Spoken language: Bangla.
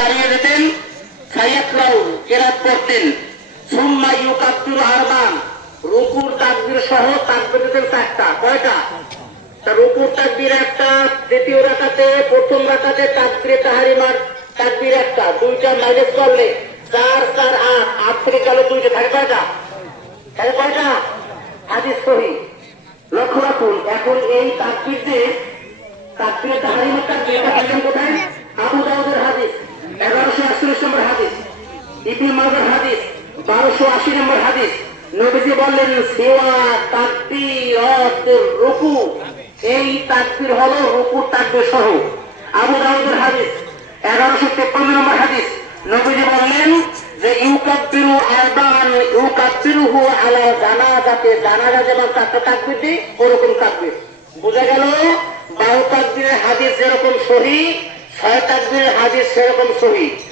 দাঁড়িয়ে যেতেন, সাইয়াতলাউ কেরাত করতেন, সুম্মা ইউকাব্বিরু আরবান, রুকুর তাকবীর সহ তাকবীর দিতেন চারটা। কয়টা? তা রুকুর তাকবীর একটা, দ্বিতীয় রাকাতে প্রথম রাকাতে তাকবীরে তাহরিমার তাকবীর একটা, দুইটা মাইনাস করলে 4 4 8, 8 থেকে গেলে দুইটা থাকে। কয়টা? থাকে কয়টা? হাদিস সহিহ। লক্ষ্য রাখুন, এখন এই তাকবীর যে তাকবীরে তাহরিমার তাকবীর এটা পাইলেন কোথায়? আবু দাউদের হাদিস 1148 নম্বর হাদিস, ইবনে মাজাহ হাদিস 1280 নম্বর হাদিস। নবীজি বললেন সিওয়া তাকবীরাতুর রুকু, এই তাকবীর হলো রুকুর তাকবীর সহ। আবু দাউদের হাদিস 1153 নম্বর হাদিস। নবীজি বললেন যে ইউকাব্বিরু আরবান ইউকাব্বিরুহু আলা জানাজাতে, জানাজা যেমন চারটা তাকবীর দিই ওরকম তাকবীর। বুঝা গেল? 12 তাকবীরের হাদিস যেরকম সহিহ, 6 তাকবীরের হাদিস সেরকম সহিহ।